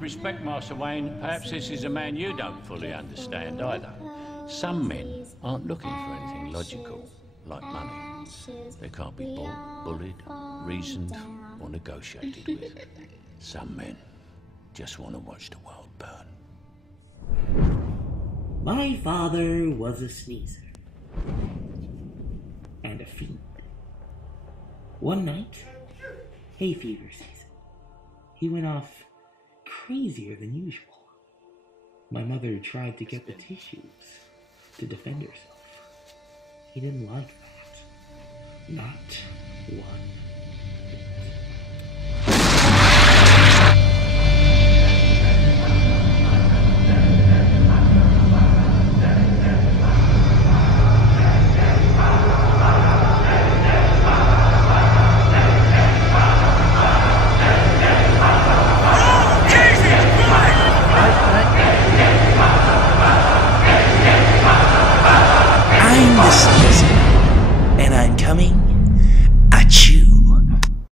With respect, Master Wayne, perhaps this is a man you don't fully understand either. Some men aren't looking for anything logical, like money. They can't be bought, bullied, reasoned, or negotiated with. Some men just want to watch the world burn. My father was a sneezer and a fiend. One night, hay fever season, he went off crazier than usual. My mother tried to get the tissues to defend herself. He didn't like that. Not one